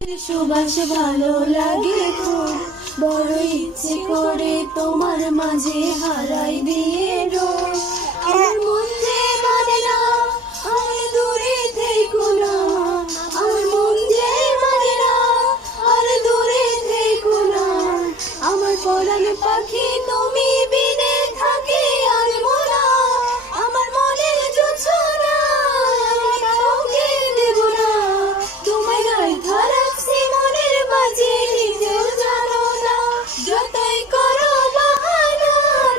সুবাস ভালো লাগে খুব, বড় ইচ্ছে করে তোমার মাঝে হারাই দিয়ে রোজ। আমার মন যে মানে না, আর দূরে থেকো না। আমার মন যে মানে না, আর দূরে থেকো না। আমার পরাণ পাখি তুমি বিনে থাকে আর মোরা। আমার মনের জোছনা আমি কাউকে দেব না। তোমায় গাইথা রাখছি মনের মাঝে, নিজেও জানো না। যতই করো বাহানা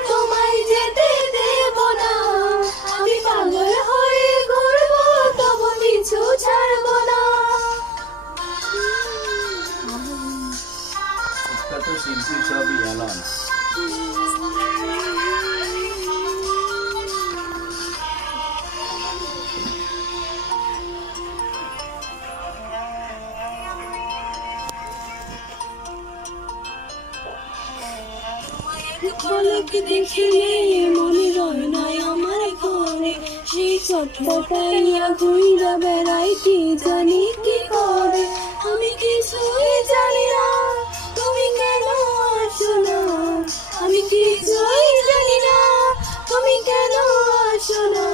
তোমায় যেতে দেব না। আমি পাগল হয়ে ঘুরবো তবু পিছু ছাড়বো না। বিখ্যাত শিল্পী সবই অ্যালান। পলক দেখিলে মনে রয় নাই আমার ঘরে, সেই চটপটাইয়া ঘুইরা বেড়াই কি জানি কি করে। আমি কিছুই জানি না তুমি কেন আসো না। আমি কিছুই জানি না তুমি কেন আসো না।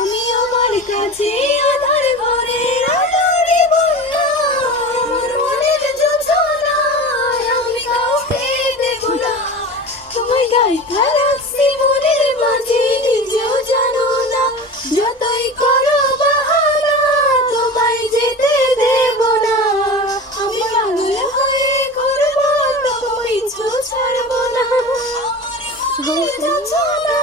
আমি আমার কাছে আধার ঘরে আলোরে বন্যা। আমার মনের জোছনা আমি কাউকে দেব না। তোমায় গাইথা রাখছি মনের মাঝে, নিজেও জানো না। যতই করো বাহানা তোমায় যেতে দেব না। আমি পাগল হয়ে ঘুরবো তবু পিছু ছাড়বো না। আমার মনের জোছনা